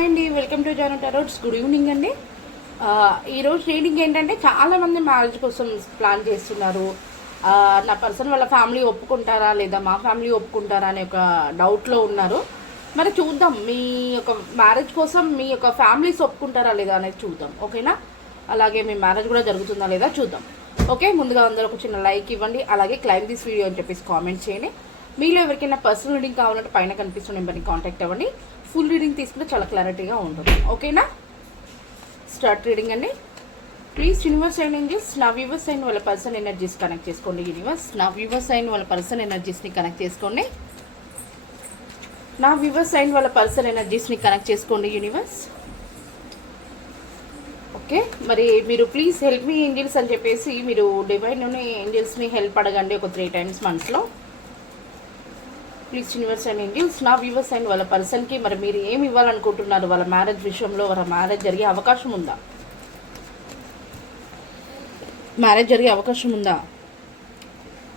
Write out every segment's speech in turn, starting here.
Hi అండి welcome to John tarots. Good evening అండి. ఈరోజు రీడింగ్ ఏంటంటే చాలామంది మ్యారేజ్ కోసం ప్లాన్ చేస్తున్నారు. నా పర్సన్ వాళ్ళ ఫ్యామిలీ ఒప్పుకుంటారా లేదా మా ఫ్యామిలీ ఒప్పుకుంటారా అనే ఒక డౌట్లో ఉన్నారు. మరి చూద్దాం మీ యొక్క మ్యారేజ్ కోసం మీ యొక్క ఫ్యామిలీస్ ఒప్పుకుంటారా లేదా అనేది చూద్దాం ఓకేనా? అలాగే మీ మ్యారేజ్ కూడా జరుగుతుందా లేదా చూద్దాం. ఓకే ముందుగా అందరూ ఒక చిన్న లైక్ ఇవ్వండి అలాగే క్లైమ్ దిస్ వీడియో అని చెప్పేసి కామెంట్ చేయండి. మీలో ఎవరికైనా పర్సనల్ రీడింగ్ కావాలంటే పైన కనిపిస్తున్న నెంబర్ని కాంటాక్ట్ అవ్వండి. ఫుల్ రీడింగ్ తీసుకుంటే చాలా క్లారిటీగా ఉంటుంది. ఓకేనా స్టార్ట్ రీడింగ్ అండి. ప్లీజ్ యూనివర్స్ అండ్ ఏంజల్స్ నా వ్యూవర్స్ అయిన వాళ్ళ పర్సన్ ఎనర్జీస్ కనెక్ట్ చేసుకోండి యూనివర్స్ నా వ్యూవర్స్ అయిన వాళ్ళ పర్సన్ ఎనర్జీస్ని కనెక్ట్ చేసుకోండి. నా వ్యూవర్స్ అయిన వాళ్ళ పర్సన్ ఎనర్జీస్ని కనెక్ట్ చేసుకోండి యూనివర్స్ ఓకే మరి మీరు ప్లీజ్ హెల్ప్ మీ ఏంజల్స్ అని చెప్పేసి మీరు డివైన్ ఏంజల్స్ని హెల్ప్ అడగండి ఒక త్రీ టైమ్స్ మంత్స్లో ప్లీజ్ యూనివర్స్ అండ్ ఇండియన్స్ నా వ్యూవర్స్ అండ్ వాళ్ళ పర్సన్కి మరి మీరు ఏమి ఇవ్వాలనుకుంటున్నారు? వాళ్ళ మ్యారేజ్ విషయంలో వాళ్ళ మ్యారేజ్ జరిగే అవకాశం ఉందా? మ్యారేజ్ జరిగే అవకాశం ఉందా?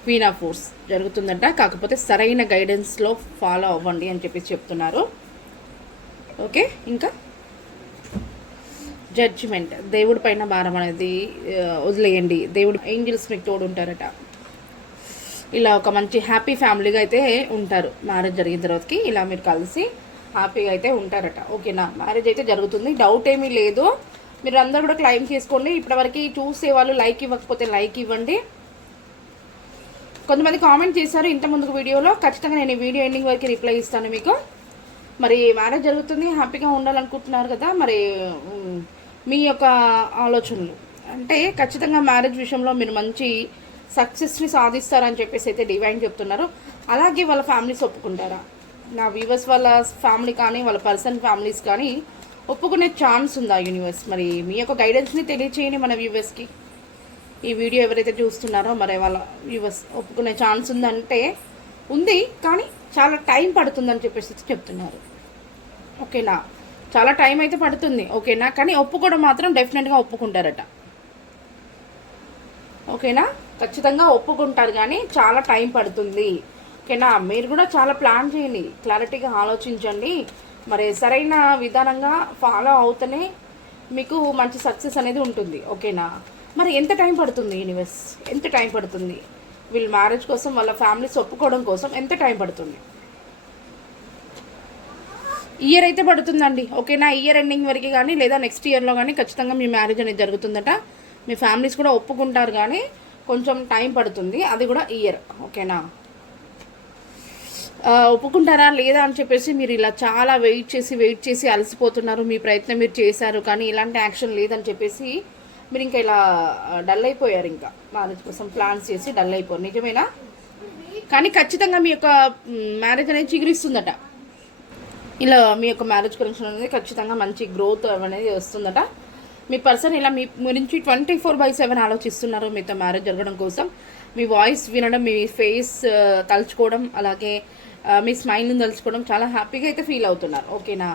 క్వీన్ ఆఫ్ ఫోర్స్ జరుగుతుందంట. కాకపోతే సరైన గైడెన్స్లో ఫాలో అవ్వండి అని చెప్పేసి చెప్తున్నారు. ఓకే ఇంకా? జడ్జిమెంట్ దేవుడి పైన భారం అనేది వదిలేయండి. దేవుడు ఏంజిల్స్ మీకు తోడు ఉంటారట ఇలా ఒక మంచి హ్యాపీ ఫ్యామిలీగా అయితే ఉంటారు. మ్యారేజ్ జరిగిన తర్వాతకి ఇలా మీరు కలిసి హ్యాపీగా అయితే ఉంటారట. ఓకేనా? మ్యారేజ్ అయితే జరుగుతుంది. డౌట్ ఏమీ లేదు. మీరు అందరు కూడా క్లైమ్ చేసుకోండి. ఇప్పటివరకు చూసే వాళ్ళు లైక్ ఇవ్వకపోతే లైక్ ఇవ్వండి. కొంతమంది కామెంట్ చేశారు ఇంత ముందుకు వీడియోలో. ఖచ్చితంగా నేను ఈ వీడియో ఎండింగ్ వరకు రిప్లై ఇస్తాను మీకు. మరి మ్యారేజ్ జరుగుతుంది. హ్యాపీగా ఉండాలనుకుంటున్నారు కదా మరి మీ యొక్క ఆలోచనలు. అంటే ఖచ్చితంగా మ్యారేజ్ విషయంలో మీరు మంచి సక్సెస్ని సాధిస్తారని చెప్పేసి అయితే డివైన్ చెప్తున్నారు. అలాగే వాళ్ళ ఫ్యామిలీస్ ఒప్పుకుంటారా? నా వ్యూవర్స్ వాళ్ళ ఫ్యామిలీ కానీ వాళ్ళ పర్సన్ ఫ్యామిలీస్ కానీ ఒప్పుకునే ఛాన్స్ ఉందా యూనివర్స్? మరి మీ యొక్క గైడెన్స్ని తెలియచేయండి మన వ్యూవర్స్కి ఈ వీడియో ఎవరైతే చూస్తున్నారో మరి వాళ్ళ వ్యూవర్స్ ఒప్పుకునే ఛాన్స్ ఉందంటే ఉంది కానీ చాలా టైం పడుతుందని చెప్పేసి చెప్తున్నారు. ఓకేనా? చాలా టైం అయితే పడుతుంది ఓకేనా? కానీ ఒప్పుకోవడం మాత్రం డెఫినెట్గా ఒప్పుకుంటారట. ఓకేనా? ఖచ్చితంగా ఒప్పుకుంటారు కానీ చాలా టైం పడుతుంది. ఓకేనా? మీరు కూడా చాలా ప్లాన్ చేయండి. క్లారిటీగా ఆలోచించండి. మరి సరైన విధానంగా ఫాలో అవుతూనే మీకు మంచి సక్సెస్ అనేది ఉంటుంది. ఓకేనా? మరి ఎంత టైం పడుతుంది యూనివర్స్ ఎంత టైం పడుతుంది? వీళ్ళ మ్యారేజ్ కోసం వాళ్ళ ఫ్యామిలీస్ ఒప్పుకోవడం కోసం ఎంత టైం పడుతుంది? ఇయర్ అయితే పడుతుందండి. ఓకేనా? ఇయర్ ఎండింగ్ వరకు కానీ లేదా నెక్స్ట్ ఇయర్లో కానీ ఖచ్చితంగా మీ మ్యారేజ్ అనేది జరుగుతుందట. మీ ఫ్యామిలీస్ కూడా ఒప్పుకుంటారు కానీ కొంచెం టైం పడుతుంది. అది కూడా ఇయర్. ఓకేనా? ఒప్పుకుంటారా? లేదా అని చెప్పేసి మీరు ఇలా చాలా వెయిట్ చేసి వెయిట్ చేసి అలసిపోతున్నారు. మీ ప్రయత్నం మీరు చేశారు కానీ ఇలాంటి యాక్షన్ లేదని చెప్పేసి మీరు ఇంకా ఇలా డల్ అయిపోయారు ఇంకా. మ్యారేజ్ కోసం ప్లాన్స్ చేసి డల్ అయిపోయారు. నిజమేనా? కానీ ఖచ్చితంగా మీ యొక్క మ్యారేజ్ అనేది చిగురిస్తుందట. ఇలా మీ యొక్క మ్యారేజ్ కనెక్షన్ అనేది ఖచ్చితంగా మంచి గ్రోత్ అనేది వస్తుందట. మీ పర్సన్ ఇలా మీ గురించి ట్వంటీ ఫోర్ బై సెవెన్ ఆలోచిస్తున్నారు మీతో మ్యారేజ్ జరగడం కోసం. మీ వాయిస్ వినడం మీ ఫేస్ తలుచుకోవడం అలాగే మీ స్మైల్ని తలుచుకోవడం చాలా హ్యాపీగా అయితే ఫీల్ అవుతున్నారు. ఓకేనా?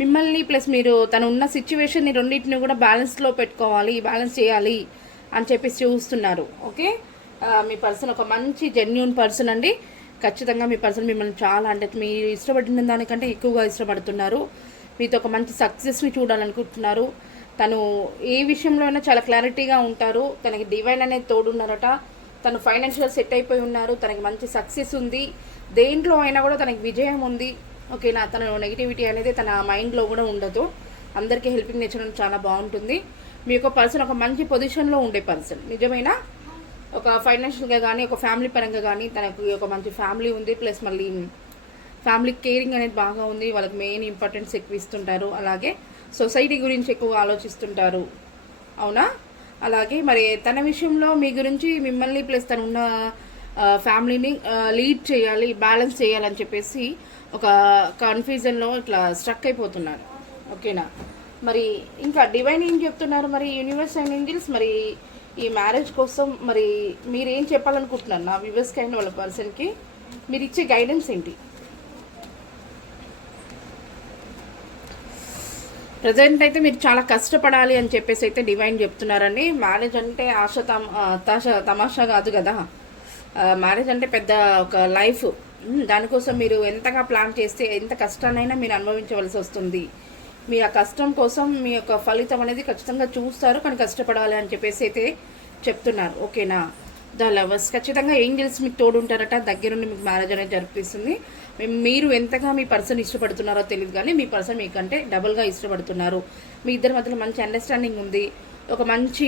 మిమ్మల్ని ప్లస్ మీరు తను ఉన్న సిచ్యువేషన్ని రెండింటిని కూడా బ్యాలెన్స్లో పెట్టుకోవాలి బ్యాలెన్స్ చేయాలి అని చెప్పేసి చూస్తున్నారు. ఓకే? మీ పర్సన్ ఒక మంచి జెన్యున్ పర్సన్ అండి. ఖచ్చితంగా మీ పర్సన్ మిమ్మల్ని చాలా అంటే మీరు ఇష్టపడిన దానికంటే ఎక్కువగా ఇష్టపడుతున్నారు. మీతో ఒక మంచి సక్సెస్ని చూడాలనుకుంటున్నారు. తను ఏ విషయంలో అయినా చాలా క్లారిటీగా ఉంటారు. తనకి డివైన్ అనేది తోడున్నారట. తను ఫైనాన్షియల్ సెట్ అయిపోయి ఉన్నారు. తనకి మంచి సక్సెస్ ఉంది. దేంట్లో అయినా కూడా తనకి విజయం ఉంది. ఓకేనా తన నెగిటివిటీ అనేది తన మైండ్లో కూడా ఉండదు. అందరికీ హెల్పింగ్ నేచర్ చాలా బాగుంటుంది. మీ యొక్క పర్సన్ ఒక మంచి పొజిషన్లో ఉండే పర్సన్ నిజమైనా? ఒక ఫైనాన్షియల్గా కానీ ఒక ఫ్యామిలీ పరంగా కానీ తనకు ఒక మంచి ఫ్యామిలీ ఉంది. ప్లస్ మళ్ళీ ఫ్యామిలీ కేరింగ్ అనేది బాగా ఉంది. వాళ్ళకి మెయిన్ ఇంపార్టెన్స్ ఎక్కువ ఇస్తుంటారు. అలాగే సొసైటీ గురించి ఎక్కువ ఆలోచిస్తుంటారు. అవునా? అలాగే మరి తన విషయంలో మీ గురించి మిమ్మల్ని ప్లస్ తను ఉన్న ఫ్యామిలీని లీడ్ చేయాలి బ్యాలెన్స్ చేయాలని చెప్పేసి ఒక కన్ఫ్యూజన్లో ఇట్లా స్ట్రక్ అయిపోతున్నారు. ఓకేనా? మరి ఇంకా డివైన్ ఏం చెప్తున్నారు? మరి యూనివర్స్ అండ్ ఏంజిల్స్ మరి ఈ మ్యారేజ్ కోసం మరి మీరు ఏం చెప్పాలనుకుంటున్నారు? నా వ్యూవర్స్కి అయిన వాళ్ళ పర్సన్కి మీరు ఇచ్చే గైడెన్స్ ఏంటి? ప్రజెంట్ అయితే మీరు చాలా కష్టపడాలి అని చెప్పేసి అయితే డివైన్ చెప్తున్నారండి. మ్యారేజ్ అంటే ఆశ తమ ఆ, తమాషా కాదు కదా. మ్యారేజ్ అంటే పెద్ద ఒక లైఫ్. దానికోసం మీరు ఎంతగా ప్లాన్ చేస్తే ఎంత కష్టాన్నైనా మీరు అనుభవించవలసి వస్తుంది. మీ ఆ కష్టం కోసం మీ యొక్క ఫలితం అనేది ఖచ్చితంగా చూస్తారు కానీ కష్టపడాలి అని చెప్పేసి అయితే చెప్తున్నారు. ఓకేనా? The lovers. ఖచ్చితంగా ఏంజల్స్ మీకు తోడుంటారట దగ్గరుండి మీకు మ్యారేజ్ అనేది జరిపిస్తుంది. మీరు ఎంతగా మీ పర్సన్ ఇష్టపడుతున్నారో తెలియదు కానీ మీ పర్సన్ మీకంటే డబుల్గా ఇష్టపడుతున్నారు. మీ ఇద్దరి మధ్యలో మంచి అండర్స్టాండింగ్ ఉంది. ఒక మంచి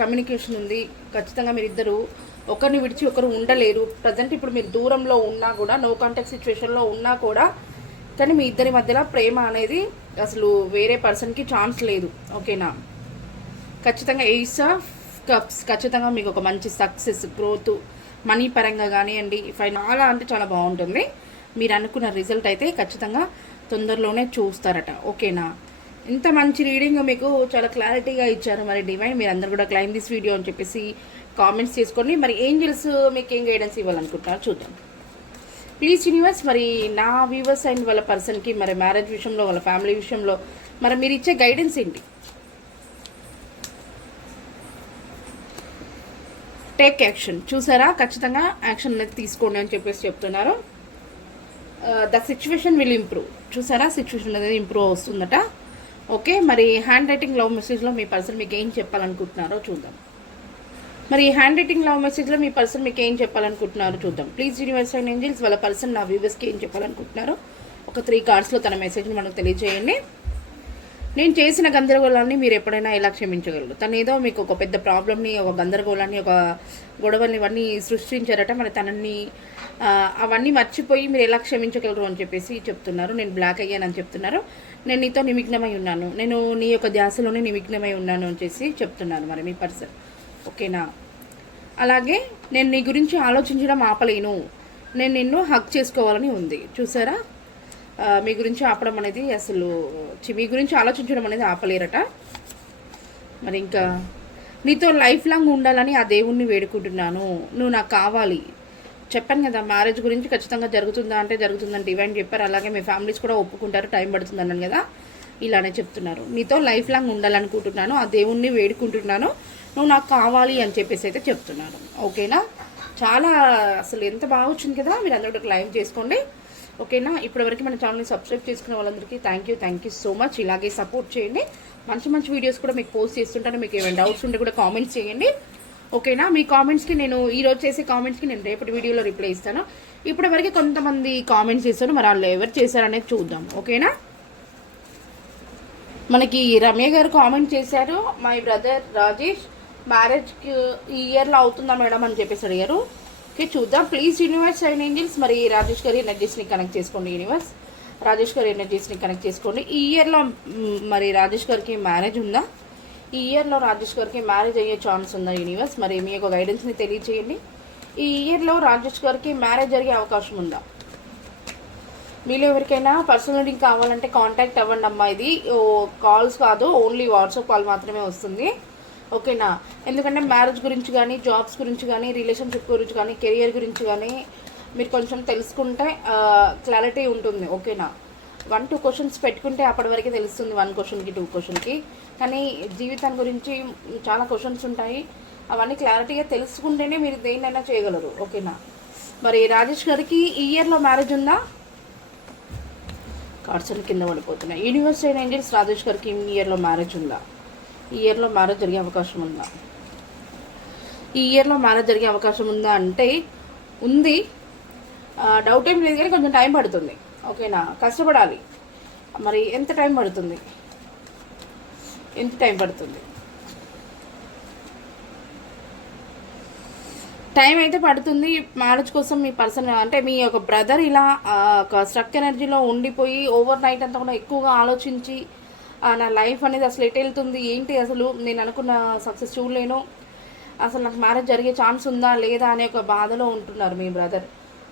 కమ్యూనికేషన్ ఉంది. ఖచ్చితంగా మీరిద్దరు ఒకరిని విడిచి ఒకరు ఉండలేరు. ప్రజెంట్ ఇప్పుడు మీరు దూరంలో ఉన్నా కూడా నో కాంటాక్ట్ సిచ్యువేషన్లో ఉన్నా కూడా కానీ మీ ఇద్దరి మధ్యలో ప్రేమ అనేది అసలు వేరే పర్సన్కి ఛాన్స్ లేదు. ఓకేనా ఖచ్చితంగా ఎయిస్ ఆఫ్ కప్స్ ఖచ్చితంగా మీకు ఒక మంచి సక్సెస్ గ్రోత్ మనీ పరంగా కానివ్వండి ఫైన్ చాలా అంటే చాలా బాగుంటుంది. మీరు అనుకున్న రిజల్ట్ అయితే ఖచ్చితంగా తొందరలోనే చూస్తారట. ఓకేనా? ఇంత మంచి రీడింగ్ మీకు చాలా క్లారిటీగా ఇచ్చారు మరి డివైన్. మీరు అందరు కూడా క్లైమ్ దిస్ వీడియో అని చెప్పేసి కామెంట్స్ చేసుకోండి. మరి ఏంజల్స్ మీకు ఏం గైడెన్స్ ఇవ్వాలనుకుంటున్నారు? చూద్దాం. ప్లీజ్ యూనివర్స్ మరి నా వ్యూవర్స్ అండ్ వాళ్ళ పర్సన్కి మరి మ్యారేజ్ విషయంలో వాళ్ళ ఫ్యామిలీ విషయంలో మరి మీరు ఇచ్చే గైడెన్స్ ఏంటి? టేక్ యాక్షన్ చూసారా? ఖచ్చితంగా యాక్షన్ అనేది తీసుకోండి అని చెప్పేసి చెప్తున్నారు. ద సిచ్యువేషన్ విల్ ఇంప్రూవ్ చూసారా? సిచ్యువేషన్ అనేది ఇంప్రూవ్ వస్తుందట. ఓకే మరి హ్యాండ్ రైటింగ్ లవ్ మెసేజ్లో మీ పర్సన్ మీకు ఏం చెప్పాలనుకుంటున్నారో చూద్దాం. మరి హ్యాండ్ రైటింగ్ లవ్ మెసేజ్లో మీ పర్సన్ మీకు ఏం చెప్పాలనుకుంటున్నారో చూద్దాం. ప్లీజ్ యూనివర్స్ అండ్ ఏంజిల్స్ వాళ్ళ పర్సన్ నా వ్యూవర్స్కి ఏం చెప్పాలనుకుంటున్నారో ఒక త్రీ కార్డ్స్లో తన మెసేజ్ని మనకు తెలియజేయండి. నేను చేసిన గందరగోళాన్ని మీరు ఎప్పుడైనా ఎలా క్షమించగలరు? తను ఏదో మీకు ఒక పెద్ద ప్రాబ్లమ్ని ఒక గందరగోళాన్ని ఒక గొడవల్ని ఇవన్నీ సృష్టించారట. మరి తనని అవన్నీ మర్చిపోయి మీరు ఎలా క్షమించగలరు అని చెప్పేసి చెప్తున్నారు. నేను బ్లాక్ అయ్యానని చెప్తున్నారు. నేను నీతో నిమగ్నమై ఉన్నాను. నేను నీ యొక్క ధ్యాసలోనే నిమగ్నమై ఉన్నాను అని చేసి చెప్తున్నాను మరి మీ పర్సన్ ఓకేనా? అలాగే నేను నీ గురించి ఆలోచించడం ఆపలేను. నేను నిన్ను హక్ చేసుకోవాలని ఉంది. చూసారా? మీ గురించి ఆపడం అనేది అసలు మీ గురించి ఆలోచించడం అనేది ఆపలేరట. మరి ఇంకా నీతో లైఫ్ లాంగ్ ఉండాలని ఆ దేవుణ్ణి వేడుకుంటున్నాను. నువ్వు నాకు కావాలి. చెప్పాను కదా మ్యారేజ్ గురించి ఖచ్చితంగా జరుగుతుందా అంటే జరుగుతుందని ఇవన్నీ చెప్పారు. అలాగే మీ ఫ్యామిలీస్ కూడా ఒప్పుకుంటారు టైం పడుతుంది అన్నాను కదా. ఇలానే చెప్తున్నారు. నీతో లైఫ్ లాంగ్ ఉండాలనుకుంటున్నాను ఆ దేవుణ్ణి వేడుకుంటున్నాను నువ్వు నాకు కావాలి అని చెప్పేసి అయితే చెప్తున్నారు. ఓకేనా? చాలా అసలు ఎంత బాగా వచ్చింది కదా మీరు అందరూ లైవ్ చేసుకోండి. ఓకేనా? ఇప్పటివరకు మన ఛానల్ని సబ్స్క్రైబ్ చేసుకున్న వాళ్ళందరికీ thank you thank you so much ఇలాగే సపోర్ట్ చేయండి. మంచి మంచి వీడియోస్ కూడా మీకు పోస్ట్ చేస్తుంటాను. మీకు ఏమైనా డౌట్స్ ఉంటే కూడా కామెంట్స్ చేయండి. ఓకేనా? మీ కామెంట్స్కి నేను ఈ రోజు చేసే కామెంట్స్కి నేను రేపటి వీడియోలో రిప్లై ఇస్తాను. ఇప్పటివరకు కొంతమంది కామెంట్స్ చేశారు. మరి వాళ్ళు ఎవరు చేశారనేది చూద్దాం. ఓకేనా? మనకి రమ్య గారు కామెంట్ చేశారు. మై బ్రదర్ రాజేష్ మ్యారేజ్కి ఈ ఇయర్లో అవుతుందా మేడం అని చెప్పేసి అడిగారు. ఓకే చూద్దాం. ప్లీజ్ యూనివర్స్ అండ్ ఏంజిల్స్ మరి రాజేష్ గారి ఎనర్జీస్ని కనెక్ట్ చేసుకోండి యూనివర్స్ రాజేష్ గారి ఎనర్జీస్ని కనెక్ట్ చేసుకోండి. ఈ ఇయర్లో మరి రాజేష్ గారికి మ్యారేజ్ ఉందా? ఈ ఇయర్లో రాజేష్ గారికి మ్యారేజ్ అయ్యే ఛాన్స్ ఉందా యూనివర్స్ మరి మీ యొక్క గైడెన్స్ని తెలియచేయండి. ఈ ఇయర్లో రాజేష్ గారికి మ్యారేజ్ జరిగే అవకాశం ఉందా? మీలో ఎవరికైనా పర్సనల్ రీడింగ్ కావాలంటే కాంటాక్ట్ అవ్వండి అమ్మా. ఇది కాల్స్ కాదు ఓన్లీ వాట్సాప్ కాల్ మాత్రమే వస్తుంది. ఓకేనా? ఎందుకంటే మ్యారేజ్ గురించి కానీ జాబ్స్ గురించి కానీ రిలేషన్షిప్ గురించి కానీ కెరియర్ గురించి కానీ మీరు కొంచెం తెలుసుకుంటే క్లారిటీ ఉంటుంది. ఓకేనా? వన్ టూ క్వశ్చన్స్ పెట్టుకుంటే అప్పటి వరకే తెలుస్తుంది. వన్ క్వశ్చన్కి టూ క్వశ్చన్కి కానీ జీవితం గురించి చాలా క్వశ్చన్స్ ఉంటాయి. అవన్నీ క్లారిటీగా తెలుసుకుంటేనే మీరు దేన్నైనా చేయగలరు. ఓకేనా? మరి రాజేష్ గారికి ఈ ఇయర్లో మ్యారేజ్ ఉందా? కార్డ్స్ కింద పడిపోతున్నాయి. యూనివర్సిటీ ఏంజల్స్ రాజేష్ గారికి ఈ ఇయర్లో మ్యారేజ్ ఉందా? ఈ ఇయర్లో మ్యారేజ్ జరిగే అవకాశం ఉందా? ఈ ఇయర్లో మ్యారేజ్ జరిగే అవకాశం ఉందా అంటే ఉంది. డౌట్ ఏం లేదు కానీ కొంచెం టైం పడుతుంది. ఓకేనా? కష్టపడాలి. మరి ఎంత టైం పడుతుంది? ఎంత టైం పడుతుంది? టైం అయితే పడుతుంది. మ్యారేజ్ కోసం మీ పర్సన్ అంటే మీ యొక్క బ్రదర్ ఇలా ఒక స్ట్రక్ ఎనర్జీలో ఉండిపోయి ఓవర్ నైట్ అంతా కూడా ఎక్కువగా ఆలోచించి నా లైఫ్ అనేది అసలు ఎటు వెళ్తుంది ఏంటి అసలు నేను అనుకున్న సక్సెస్ చూడలేను. అసలు నాకు మ్యారేజ్ జరిగే ఛాన్స్ ఉందా లేదా అనే ఒక బాధలో ఉంటున్నారు మీ బ్రదర్.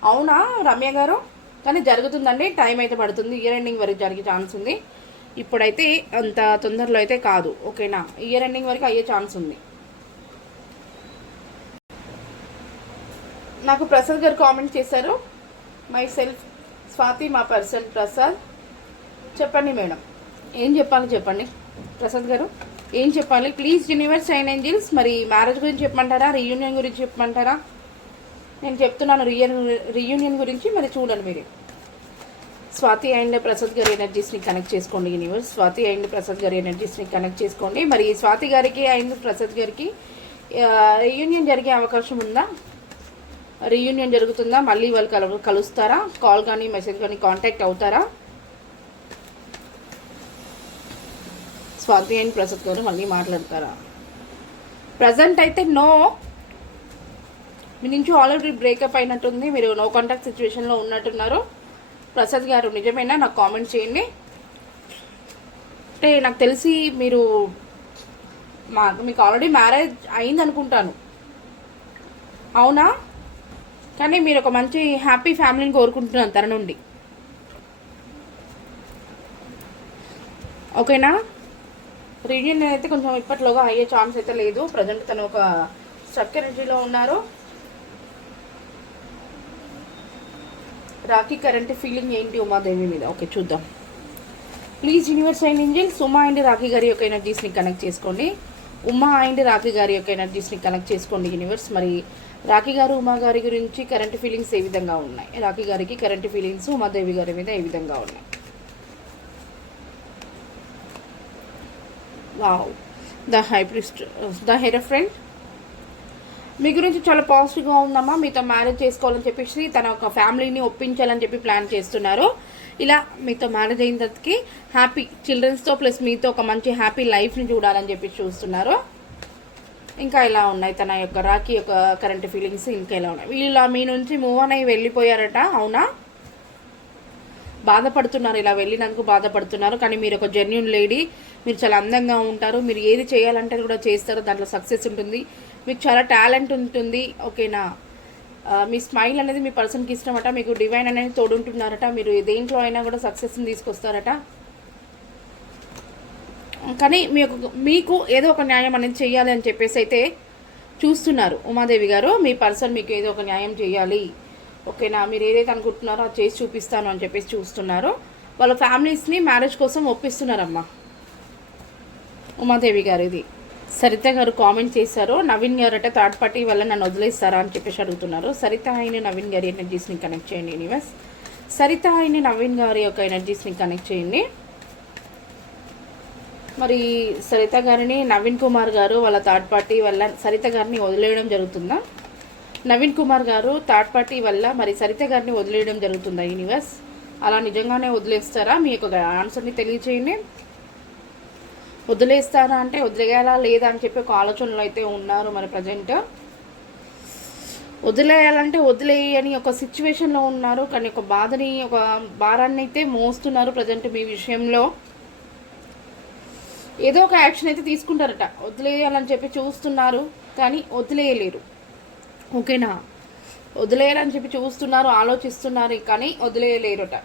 అవునా రమ్య గారు? కానీ జరుగుతుందండి టైం అయితే పడుతుంది ఇయర్ ఎండింగ్ వరకు జరిగే ఛాన్స్ ఉంది. ఇప్పుడైతే అంత తొందరలో అయితే కాదు ఓకేనా? ఇయర్ ఎండింగ్ వరకు అయ్యే ఛాన్స్ ఉంది. నాకు ప్రసాద్ గారు కామెంట్ చేశారు. మై సెల్ఫ్ స్వాతి మా పర్సన్ ప్రసాద్. చెప్పండి మేడం. ఏం చెప్పాలి చెప్పండి. ప్రసాద్ గారు ఏం చెప్పాలి? ప్లీజ్ యూనివర్స్ అండ్ ఏంజిల్స్ మరి మ్యారేజ్ గురించి చెప్పమంటారా? రీయూనియన్ గురించి చెప్పమంటారా? నేను చెప్తున్నాను రియన్ రీయూనియన్ గురించి మరి చూడండి మీరు. స్వాతి అండ్ ప్రసాద్ గారి ఎనర్జీస్ని కనెక్ట్ చేసుకోండి యూనివర్స్. స్వాతి అండ్ ప్రసాద్ గారి ఎనర్జీస్ని కనెక్ట్ చేసుకోండి. మరి స్వాతి గారికి అండ్ ప్రసాద్ గారికి రీయూనియన్ జరిగే అవకాశం ఉందా? రీయూనియన్ జరుగుతుందా? మళ్ళీ వాళ్ళు కలు కలుస్తారా? కాల్ కానీ మెసేజ్ కానీ కాంటాక్ట్ అవుతారా? స్వాతి అండ్ ప్రసాద్ గారు మళ్ళీ మాట్లాడతారా? ప్రజెంట్ అయితే నో. మీ నుంచి ఆల్రెడీ బ్రేకప్ అయినట్టుంది. మీరు నో కాంటాక్ట్ సిచ్యువేషన్లో ఉన్నట్టున్నారు. ప్రసాద్ గారు నిజమేనా? నాకు కామెంట్ చేయండి. అంటే నాకు తెలిసి మీరు మా మీకు ఆల్రెడీ మ్యారేజ్ అయింది అనుకుంటాను. అవునా? కానీ మీరు ఒక మంచి హ్యాపీ ఫ్యామిలీని కోరుకుంటున్నాను తన నుండి. ఓకేనా? రీయూనియన్ అయితే కొంచెం ఇప్పట్లోగా అయ్యే ఛాన్స్ అయితే లేదు. ప్రజెంట్ తను ఒక స్ట్రక్ ఎనర్జీలో ఉన్నారు. రాఖీ కరెంట్ ఫీలింగ్ ఏంటి ఉమాదేవి మీద? ఓకే చూద్దాం. Please universe and angels Uma and Rakhi గారి యొక్క ఎనర్జీస్ని కనెక్ట్ చేసుకోండి. ఉమా అండ్ రాఖీ గారి యొక్క ఎనర్జీస్ని కనెక్ట్ చేసుకోండి యూనివర్స్ మరి రాఖీ గారు ఉమా గారి గురించి కరెంట్ ఫీలింగ్స్ ఏ విధంగా ఉన్నాయి? రాఖీ గారికి కరెంట్ ఫీలింగ్స్ ఉమాదేవి గారి మీద ఏ విధంగా ఉన్నాయి? వావ్. ద హైబ్రిస్ట్ ద హెయిర్ ఫ్రెండ్ మీ గురించి చాలా పాజిటివ్గా ఉందమ్మా. మీతో మ్యారేజ్ చేసుకోవాలని చెప్పేసి తన ఒక ఫ్యామిలీని ఒప్పించాలని చెప్పి ప్లాన్ చేస్తున్నారు. ఇలా మీతో మ్యారేజ్ అయిన తర్వాతకి హ్యాపీ చిల్డ్రన్స్తో ప్లస్ మీతో ఒక మంచి హ్యాపీ లైఫ్ని చూడాలని చెప్పి చూస్తున్నారు. ఇంకా ఇలా ఉన్నాయి? తన యొక్క రాఖీ యొక్క కరెంట్ ఫీలింగ్స్ ఇంకా ఇలా ఉన్నాయి? వీళ్ళు మీ నుంచి మూవ్ అని వెళ్ళిపోయారట అవునా? బాధపడుతున్నారు ఇలా వెళ్ళినందుకు బాధపడుతున్నారు. కానీ మీరు ఒక జెన్యున్ లేడీ మీరు చాలా అందంగా ఉంటారు మీరు ఏది చేయాలంటే కూడా చేస్తారు దాంట్లో సక్సెస్ ఉంటుంది. మీకు చాలా టాలెంట్ ఉంటుంది ఓకేనా మీ స్మైల్ అనేది మీ పర్సన్కి ఇష్టమట మీకు డివైన్ అనేది తోడుంటున్నారట మీరు దేంట్లో అయినా కూడా సక్సెస్ని తీసుకొస్తారట. కానీ మీకు మీకు ఏదో ఒక న్యాయం అనేది చేయాలి అని చెప్పేసి అయితే చూస్తున్నారు. ఉమాదేవి గారు మీ పర్సన్ మీకు ఏదో ఒక న్యాయం చేయాలి. ఓకేనా మీరు ఏదైతే అనుకుంటున్నారో అది చేసి చూపిస్తాను అని చెప్పేసి చూస్తున్నారు. వాళ్ళ ఫ్యామిలీస్ని మ్యారేజ్ కోసం ఒప్పిస్తున్నారమ్మా. ఉమాదేవి గారు ఇది సరిత గారు కామెంట్ చేశారు నవీన్ గారు అంటే థర్డ్ పార్టీ వల్ల నన్ను వదిలేస్తారా అని చెప్పేసి అడుగుతున్నారు. సరిత అయిన నవీన్ గారి ఎనర్జీస్ని కనెక్ట్ చేయండి యూనివర్స్. సరిత అయిన నవీన్ గారి యొక్క ఎనర్జీస్ని కనెక్ట్ చేయండి. మరి సరిత గారిని నవీన్ కుమార్ గారు వాళ్ళ థర్డ్ పార్టీ వల్ల సరిత గారిని వదిలేయడం జరుగుతుందా? నవీన్ కుమార్ గారు థర్డ్ పార్టీ వల్ల మరి సరిత గారిని వదిలేయడం జరుగుతుందా యూనివర్స్ అలా నిజంగానే వదిలేస్తారా? మీ యొక్క ఆన్సర్ని తెలియచేయండి. వదిలేస్తారా అంటే వదిలేయాలా లేదా అని చెప్పి ఒక ఆలోచనలో అయితే ఉన్నారు మరి ప్రజెంట్. వదిలేయాలంటే వదిలేయని ఒక సిచ్యువేషన్లో ఉన్నారు. కానీ ఒక బాధని ఒక భారాన్ని అయితే మోస్తున్నారు ప్రజెంట్ మీ విషయంలో. ఏదో ఒక యాక్షన్ అయితే తీసుకుంటారట. వదిలేయాలని చెప్పి చూస్తున్నారు కానీ వదిలేయలేరు. ఓకేనా? వదిలేయరని చెప్పి చూస్తున్నారు ఆలోచిస్తున్నారు కానీ వదిలేయలేరుట.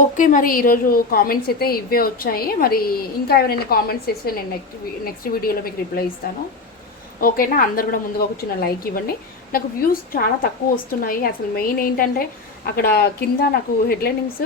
ఓకే మరి ఈరోజు కామెంట్స్ అయితే ఇవే వచ్చాయి. మరి ఇంకా ఎవరైనా కామెంట్స్ చేస్తే నేను నెక్స్ట్ నెక్స్ట్ వీడియోలో మీకు రిప్లై ఇస్తాను. ఓకేనా? అందరు కూడా ముందుగా ఒక చిన్న లైక్ ఇవ్వండి. నాకు వ్యూస్ చాలా తక్కువ వస్తున్నాయి. అసలు మెయిన్ ఏంటంటే అక్కడ కింద నాకు హెడ్లైనింగ్స్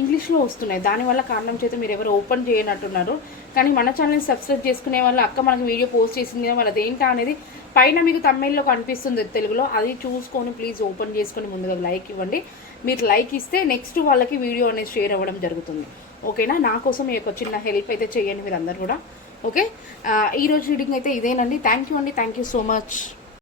ఇంగ్లీష్లో వస్తున్నాయి. దానివల్ల కారణం చేత మీరు ఎవరు ఓపెన్ చేయనట్టున్నారు. కానీ మన ఛానల్ని సబ్స్క్రైబ్ చేసుకునే వాళ్ళు అక్క మనకి వీడియో పోస్ట్ చేసింది కదా వాళ్ళది ఏంటా అనేది పైన మీకు తమిళ్ళో కనిపిస్తుంది తెలుగులో. అది చూసుకొని ప్లీజ్ ఓపెన్ చేసుకొని ముందుగా లైక్ ఇవ్వండి. మీరు లైక్ ఇస్తే నెక్స్ట్ వాళ్ళకి వీడియో అనేది షేర్ అవ్వడం జరుగుతుంది. ఓకేనా? నా కోసం మీ యొక్క చిన్న హెల్ప్ అయితే చేయండి మీరు అందరు కూడా. ఓకే? ఈరోజు రీడింగ్ అయితే ఇదేనండి. థ్యాంక్ యూ అండి. Thank you so much.